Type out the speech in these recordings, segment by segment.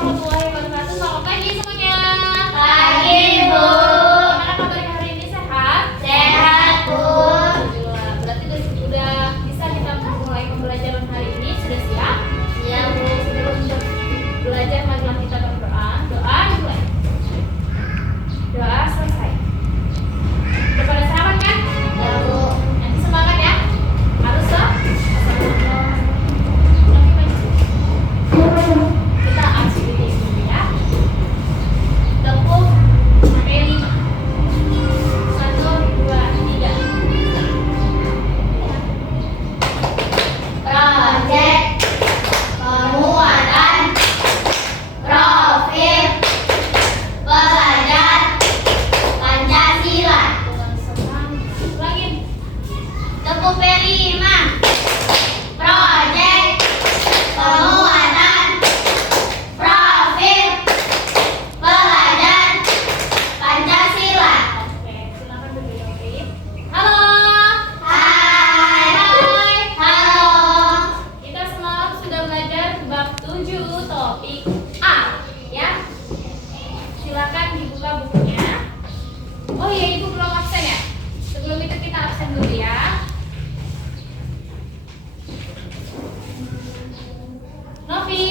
warahmatullahi wabarakatuh. Selamat pagi semuanya. Pagi, Bu. Gimana kabarnya hari ini, sehat? Sehat, Bu. Alhamdulillah. Berarti sudah bisa kita mulai pembelajaran hari ini. Sudah siap? Iya, Bu. Sebelum belajar, marilah kita berdoa. Doa dimulai. Doa selesai. Udah pada sarapan kan? Ya, Bu. Nanti semangat ya. Harus loh. Kita aktivitas dulu ya. Tepuk sampai 5. 1, 2, 3. Proyek penguatan profil pelajar Pancasila. Dengan semangat. Lagi. Tepuk P5. Proyek penguatan profil pelajar Pancasila. Oke, silakan berdiri. Halo. Hai. Hai. Halo. Kita semalam sudah belajar bab 7 topik A, ya. Silakan dibuka bukunya. Oh iya, Ibu belum absen ya? Sebelum itu kita absen dulu ya. Novi,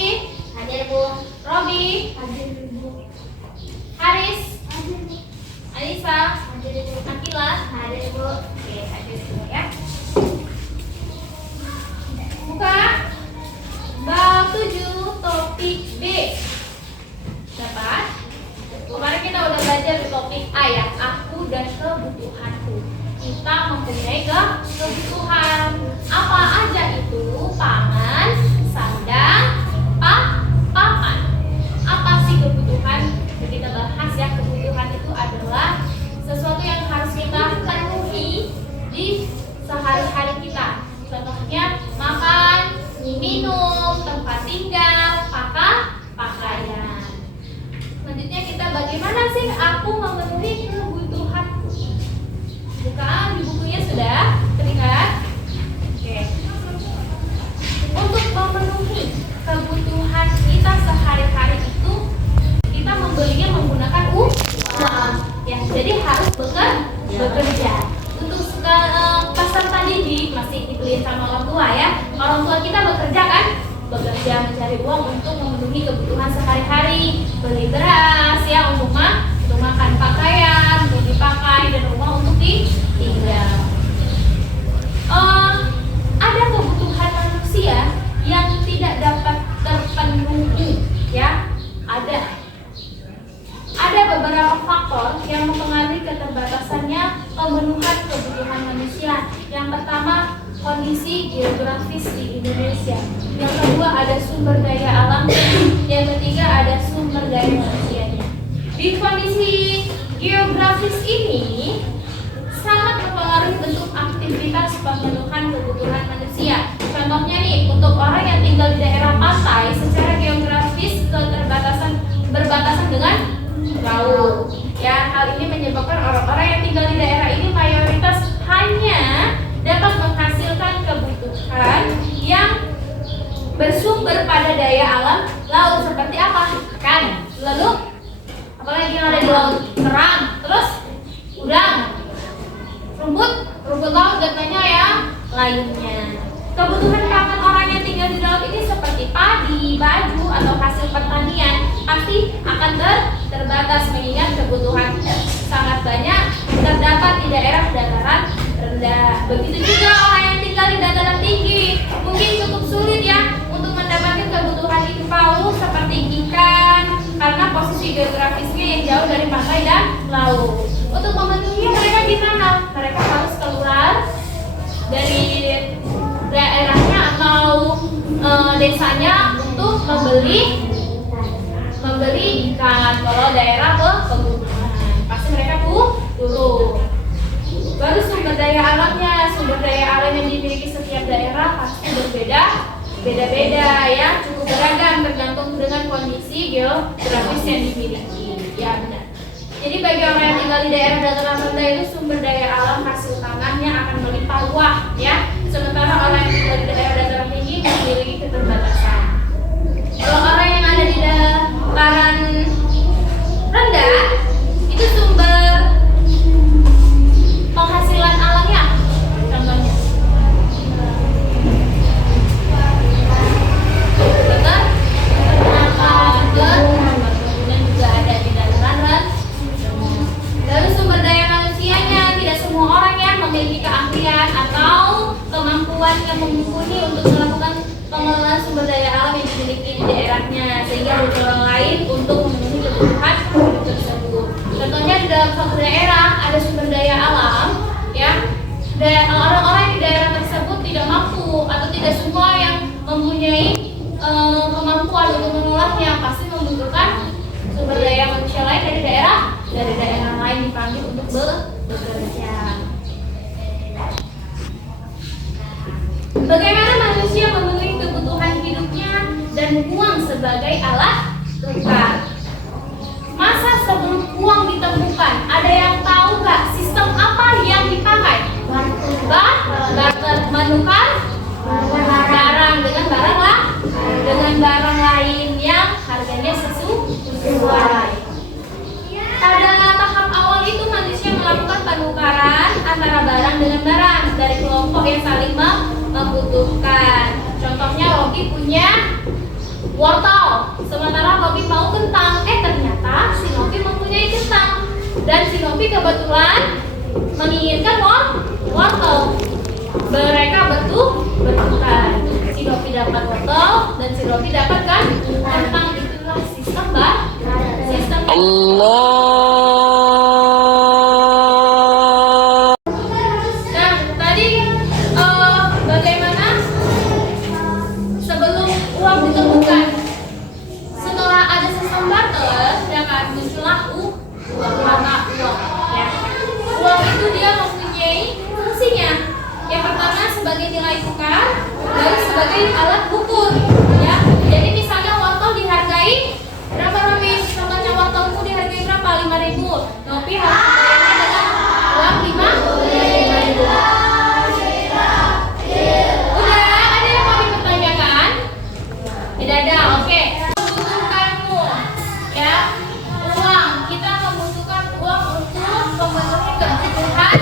Hadir, Bu. Robi, Hadir, Bu. Haris, Hadir, Bu. Anissa, Hadir, Bu. Akila. Hadir, Bu. Oke, hadir semua ya. Buka bab 7 topik B. Dapat? Kemarin kita udah belajar di topik A ya, aku dan kebutuhanku. Kita mempunyai kebutuhan. Apa aja itu? Pangan, sandang, papan. Apa sih kebutuhan? Jadi kita bahas ya, kebutuhan itu adalah sesuatu yang harus kita penuhi di sehari-hari kita. Contohnya makan, minum, tempat tinggal, pakaian. Selanjutnya kita bagaimana sih aku memenuhi kebutuhanku? Bukaan di bukunya sudah terlihat. Oke. Untuk memenuhi kebutuhan kita sehari-hari itu kita membelinya menggunakan uang. Ya, jadi harus bekerja. Untuk peserta didik masih dibeliin sama orang tua ya. Orang tua kita bekerja kan? Bekerja mencari uang untuk memenuhi kebutuhan sehari-hari, beli beras ya untuk makan, pakaian untuk dipakai, dan rumah untuk tinggal. Ada kebutuhan manusia yang tidak dapat terpenuhi ya. Ada beberapa faktor yang mempengaruhi keterbatasannya pemenuhan kebutuhan manusia. Yang pertama, kondisi geografis di Indonesia. Yang kedua, ada sumber daya alamnya. Yang ketiga, ada sumber daya manusianya. Di kondisi geografis ini sangat mempengaruhi bentuk aktivitas pemenuhan kebutuhan manusia. Contohnya nih, untuk orang yang tinggal di daerah pantai, secara geografis berbatasan dengan laut. Ya, hal ini menyebabkan orang-orang yang tinggal di daerah ini mayoritas hanya dapat menghasilkan kebutuhan yang bersumber pada daya alam laut. Seperti apa? Ikan, lalu apalagi yang ada di laut? Kerang, terus udang, rumput laut, dan banyak yang lainnya. Kebutuhan pangan orang yang tinggal di laut ini seperti padi, baju, atau hasil pertanian pasti akan terbatas, mengingat kebutuhan sangat banyak terdapat di daerah dataran rendah. Begitu juga orang yang tinggal di dataran tinggi mungkin cukup sulit ya untuk mendapatkan kebutuhan hidup pauk seperti ikan karena posisi geografisnya yang jauh dari pantai dan laut. Untuk memenuhi mereka gimana? Mereka harus keluar dari daerahnya atau desanya untuk membeli ikan. Kalau daerah pegunungan pasti mereka turun. Baru sumber daya alamnya. Sumber daya alam yang dimiliki setiap daerah pasti beda-beda ya, cukup beragam tergantung dengan kondisi geografis yang dimiliki. Ya, benar. Jadi bagi orang yang tinggal di daerah dataran rendah itu sumber daya alam hasil tanahnya akan melimpah ruah ya. Sementara orang yang tinggal di daerah dataran tinggi memiliki keterbatasan. Kalau orang yang ada di sekitarnya sehingga butuh orang lain untuk memenuhi kebutuhan hidup tersebut. Contohnya di dalam suatu daerah ada sumber daya alam, ya, dan orang-orang di daerah tersebut tidak mampu atau tidak semua yang mempunyai kemampuan untuk mengolahnya, pasti membutuhkan sumber daya manusia lain dari daerah lain dipanggil untuk bekerja. Bagaimana manusia memenuhi kebutuhan hidupnya dan uang sebagai alat tukar? Masa sebelum uang ditemukan, ada yang tahu nggak sistem apa yang dipakai? Barter, menukar barang dengan barang lain yang harganya sesuai. Pada tahap awal itu manusia melakukan penukaran antara barang dengan barang dari kelompok yang saling membutuhkan. Contohnya Robi punya wortel, sementara Robi mau kentang. Ternyata si Robi mempunyai kentang dan si Robi kebetulan menginginkan wortel. Mereka bertukar. Si Robi dapat wortel dan si Robi dapat kentang. Itulah sistem Allah. Nah, tadi bagaimana sebelum uang ditemukan? Setelah ada sistem barter, ya kan, muncullah mata uang. Ya. Uang itu dia mempunyai fungsinya. Yang pertama sebagai nilai tukar, lalu sebagai alat ukur. Ya. Jadi misalnya wortel dihargai berapa, Robi? Contohnya wortelku dihargai berapa? 5.000. Nopi harus membayarnya dengan uang 5.000. Udah, ada yang mau dipertanyakan? Tidak ada, oke. Membutuhkanmu, ya, uang. Kita membutuhkan uang untuk memenuhi kebutuhan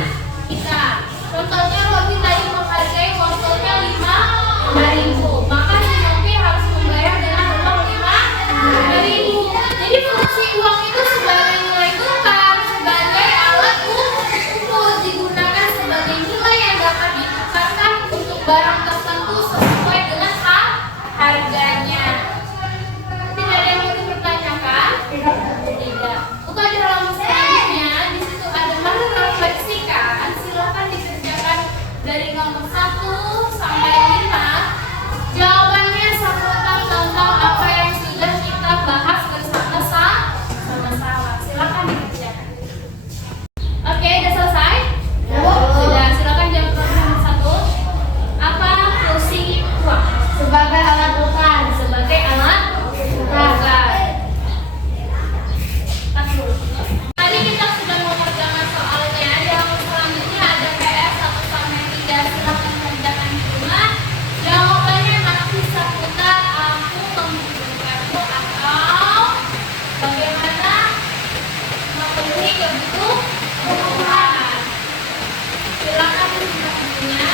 kita. Contohnya Robi tadi menghargai wortelnya 5.000, maka si Robi harus membayar dengan uang 5.000. Jadi fungsi uang itu sebagai nilai tukar, sebagai alat ukur, digunakan sebagai nilai yang dapat ditukarkan untuk barang tertentu sesuai dengan harganya. Tidak ada yang mau dipertanyakan? Tidak. Bukan di halaman selanjutnya, di situ ada merefleksikan. Silakan dikerjakan dari nomor 1 sampai 5. Jawabannya seputar tentang apa yang sudah kita bahas bersama-sama. Silakan dikerjakan. Oke, udah selesai? Sudah, silakan jawab nomor 1. Apa fungsi uang? Sebagai alat tukar. Sebagai alat tukar. Tadi kita sudah mengerjakan soalnya. Yang selanjutnya ada PR 1 sampai 3. Silakan kerjakan di rumah. Jawabannya masih seputar aku membutuhkanmu atau bagaimana memenuhi kebutuhan. Silakan buka bukunya.